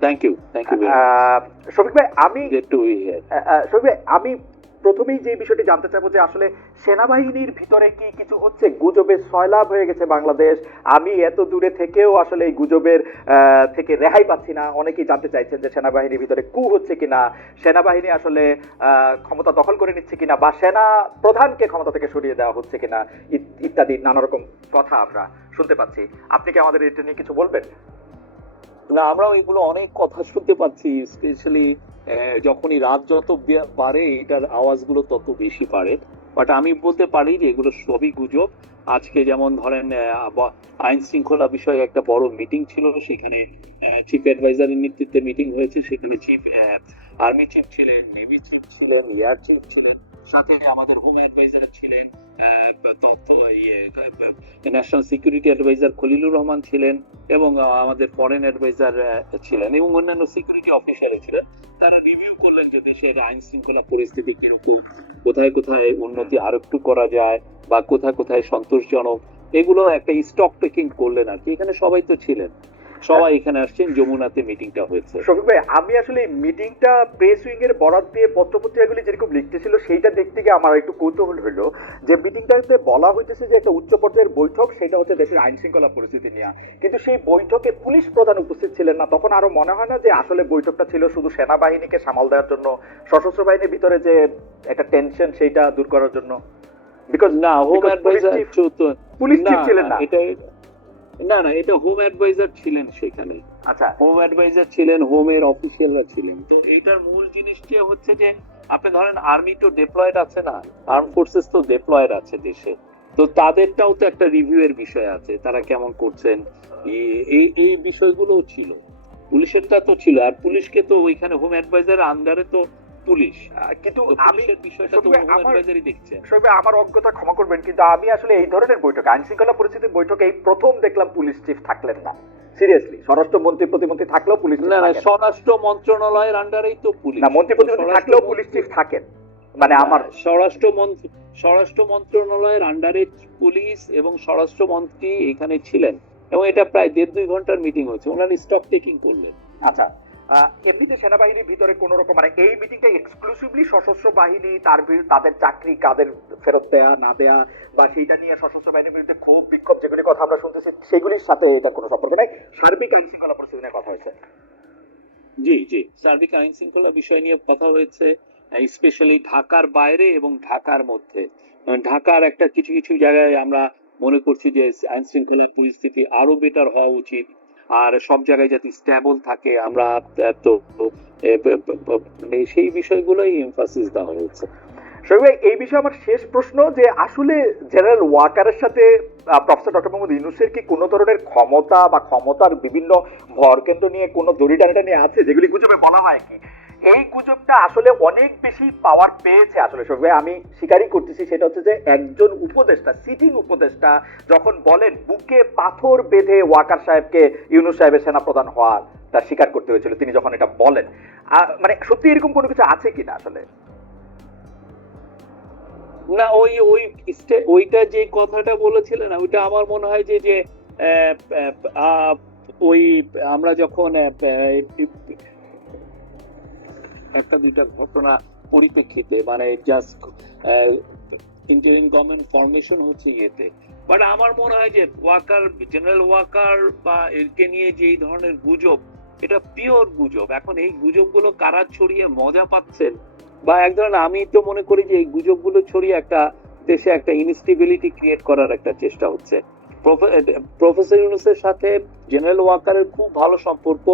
Thank you thank you Shafiq ভাই আমি শফিক ভাই আমি প্রথমেই যে বিষয়টি জানতে চাইব যে আসলে সেনাবাহিনীর ভিতরে কি কিছু হচ্ছে? গুজবের সয়লাভ হয়ে গেছে বাংলাদেশ। আমি এত দূরে থেকেও আসলে এই গুজবের থেকে রেহাই পাচ্ছি না। অনেকেই জানতে চাইছেন যে সেনাবাহিনীর ভিতরে কু হচ্ছে কিনা। সেনাবাহিনী আসলে আহ, ক্ষমতা দখল করে নিচ্ছে কিনা বা সেনা প্রধানকে ক্ষমতা থেকে সরিয়ে দেওয়া হচ্ছে কিনা ইত্যাদি নানা রকম কথা আমরা শুনতে পাচ্ছি। আপনি কি আমাদের এটা নিয়ে কিছু বলবেন? না, আমরাও এগুলো অনেক কথা শুনতে পাচ্ছি স্পেশালি যখনই রাত যত বাড়ে, এটার আওয়াজগুলো তত বেশি বাড়ে। বাট আমি বলতে পারি যে এগুলো সবই গুজব। আজকে যেমন ধরেন আইন শৃঙ্খলা বিষয়ে একটা বড় মিটিং ছিল, সেখানে চিফ অ্যাডভাইজারের নেতৃত্বে মিটিং হয়েছে, সেখানে চিফ আর্মি চিফ ছিলেন নেভি চিফ ছিলেন এয়ার চিফ ছিলেন। সাথে আমাদের হোম অ্যাডভাইজার ছিলেন national security adviser Khalilur Rahman ছিলেন এবং আমাদের ফরেন অ্যাডভাইজার ছিলেন এবং অন্যান্য সিকিউরিটি অফিসার ছিলেন। তারা রিভিউ করলেন যে দেশের আইন শৃঙ্খলা পরিস্থিতি কীরকম, কোথায় কোথায় উন্নতি আরও একটু করা যায় বা কোথায় কোথায় সন্তোষজনক, এগুলো একটা স্টক টেকিং করলেন আর কি। এখানে সবাই তো ছিলেন। সবাই এখানে আসছেন যমুনাতে মিটিংটা হয়েছে। শফিক ভাই আমি আসলে এই মিটিংটা প্রেস উইং এর বরাদ দিয়ে পত্রপত্রিকাগুলি যেরকম লিখতেছিল সেইটা দেখতে গিয়ে আমার একটু কৌতূহল হলো যে মিটিংটাতে বলা হইতেছে যে একটা উচ্চ পর্যায়ের বৈঠক সেটা হচ্ছে দেশের আইন শৃঙ্খলা পরিস্থিতি নিয়ে। কিন্তু সেই বৈঠকে পুলিশ প্রধান উপস্থিত ছিলেন না। তখন আরও মনে হয় না যে আসলে বৈঠকটা ছিল শুধু সেনাবাহিনীকে সামাল দেওয়ার জন্য সশস্ত্র বাহিনীর ভিতরে যে একটা টেনশন সেইটা দূর করার জন্য? বিকজ না হোম অ্যাডভাইজার পুলিশ চিফ ছিলেন না। এটা না না এটা হোম অ্যাডভাইজার ছিলেন সেখানে। আচ্ছা। হোম অ্যাডভাইজার ছিলেন হোমের অফিসিয়ালরা ছিলেন। তো এটার মূল জিনিসটা হচ্ছে যে আপনি ধরেন আর্মি তো ডেপ্লয়েড আছে না আর্ম ফোর্সেস তো ডেপ্লয়েড আছে দেশে। তো তাদেরটাও তো একটা রিভিউ এর বিষয় আছে তারা কেমন করছেন? এই- এই এই বিষয়গুলোও ছিল। পুলিশেরটা তো ছিল আর পুলিশকে তো ওইখানে হোম অ্যাডভাইজার আন্ডারে তো পুলিশ। কিন্তু আমি আমার- অজ্ঞতা ক্ষমা করবেন কিন্তু আমি আসলে এই ধরনের বৈঠক আইন শৃঙ্খলা বৈঠকে এই প্রথম দেখলাম পুলিশ চিফ থাকলেন না। সিরিয়াসলি স্বরাষ্ট্রমন্ত্রী প্রতিমন্ত্রী থাকলেও পুলিশ না না স্বরাষ্ট্র মন্ত্রণালয়ের আন্ডারেই তো পুলিশ। না মন্ত্রী প্রতিমন্ত্রী থাকলেও পুলিশ চিফ থাকেন। মানে আমার স্বরাষ্ট্র মন্ত্রী স্বরাষ্ট্র মন্ত্রণালয়ের আন্ডারে পুলিশ এবং স্বরাষ্ট্র মন্ত্রী এখানে ছিলেন। এবং এটা প্রায় দেড় দুই ঘণ্টার মিটিং হয়েছে। ওনারা স্টক টেকিং করলেন। আচ্ছা এমনিতে সেনাবাহিনীর ভিতরে কোন রকম মানে এই মিটিংটা এক্সক্লুসিভলি সশস্ত্র বাহিনী, তার তাদের চাকরি কাদের ফেরত দেয়া, না দেয়া, বা সেইটা নিয়ে সশস্ত্র বাহিনীর বিরুদ্ধে ক্ষোভ বিক্ষোভ, যেগুলি কথা আমরা শুনতেছি, সেগুলির সাথে এটা কোনো সম্পর্ক নেই। সার্বিক আইন শৃঙ্খলা পরিস্থিতি কথা হয়েছে। জি জি। সার্বিক আইন শৃঙ্খলা বিষয় নিয়ে কথা হয়েছে স্পেশালি ঢাকার বাইরে এবং ঢাকার মধ্যে। ঢাকার একটা কিছু কিছু জায়গায় আমরা মনে করছি যে আইন শৃঙ্খলা পরিস্থিতি আরও বেটার হওয়া উচিত। আর সব জায়গায় যাতে স্ট্যাবল থাকে, আমরা তো মানে সেই বিষয়গুলোই এমফাসিস দেওয়া হয়েছে শরীফ এই বিষয়ে আমার শেষ প্রশ্ন যে, আসলে জেনারেল ওয়াকারের সাথে প্রফেসর ডক্টর মোহাম্মদ ইউনুসের কি কোনো ধরনের ক্ষমতা বা ক্ষমতার বিভিন্ন ভরকেন্দ্র নিয়ে কোনো দড়ি নিয়ে আছে, যেগুলি গুজবে বলা হয় কি? এই গুজবটা আসলে অনেক বেশি পাওয়ার পেয়েছে আসলে ভাই। আমি স্বীকারই করতেছি, সেটা হচ্ছে যে একজন উপদেষ্টা সিটিং উপদেষ্টা, যখন বলেন বুকে পাথর বেঁধে ওয়াকার সাহেবকে ইউনুস সাহেবের সেনাপ্রধান হওয়ার তা স্বীকার করতে হয়েছিল, তিনি যখন এটা বলেন। মানে সত্যি এরকম কোনো কিছু আছে কিনা আসলে? না, ওই ওই ওইটা যে কথাটা বলেছিলেন, ওইটা আমার মনে হয় যে যে ওই আমরা যখন একটা দুইটা ঘটনা পরিপ্রেক্ষিতে মানে জাস্ট ইন্টারিম গভর্নমেন্ট ফরমেশন হচ্ছে ইয়েতে। বাট আমার মনে হয় যে ওয়াকার জেনারেল ওয়াকার বা এরকে নিয়ে যে এই ধরনের গুজব, এটা পিওর গুজব। এখন এই গুজবগুলো কারা ছড়িয়ে মজা পাচ্ছেন? বা এক ধরনের আমি তো মনে করি যে এই গুজবগুলো ছড়িয়ে একটা দেশে একটা ইনস্টেবিলিটি ক্রিয়েট করার একটা চেষ্টা হচ্ছে। প্রফেসর ইউনুসের সাথে জেনারেল ওয়াকারের খুব ভালো সম্পর্ক।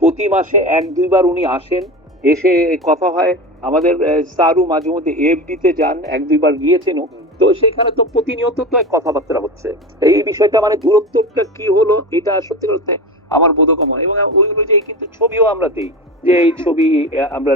প্রতি মাসে এক দুইবার উনি আসেন। এসে কথা হয়। আমাদের সারু মাঝে মধ্যে এফডি তে যান, এক দুইবার গিয়েছেন তো সেখানে তো প্রতিনিয়ত তো এক কথাবার্তা হচ্ছে। এই বিষয়টা মানে দূরত্বটা কি হলো, এটা সত্যি করতে আমার বোধগম্য এবং ওই অনুযায়ী কিন্তু ছবিও আমরা দিই। যে এই ছবি আমরা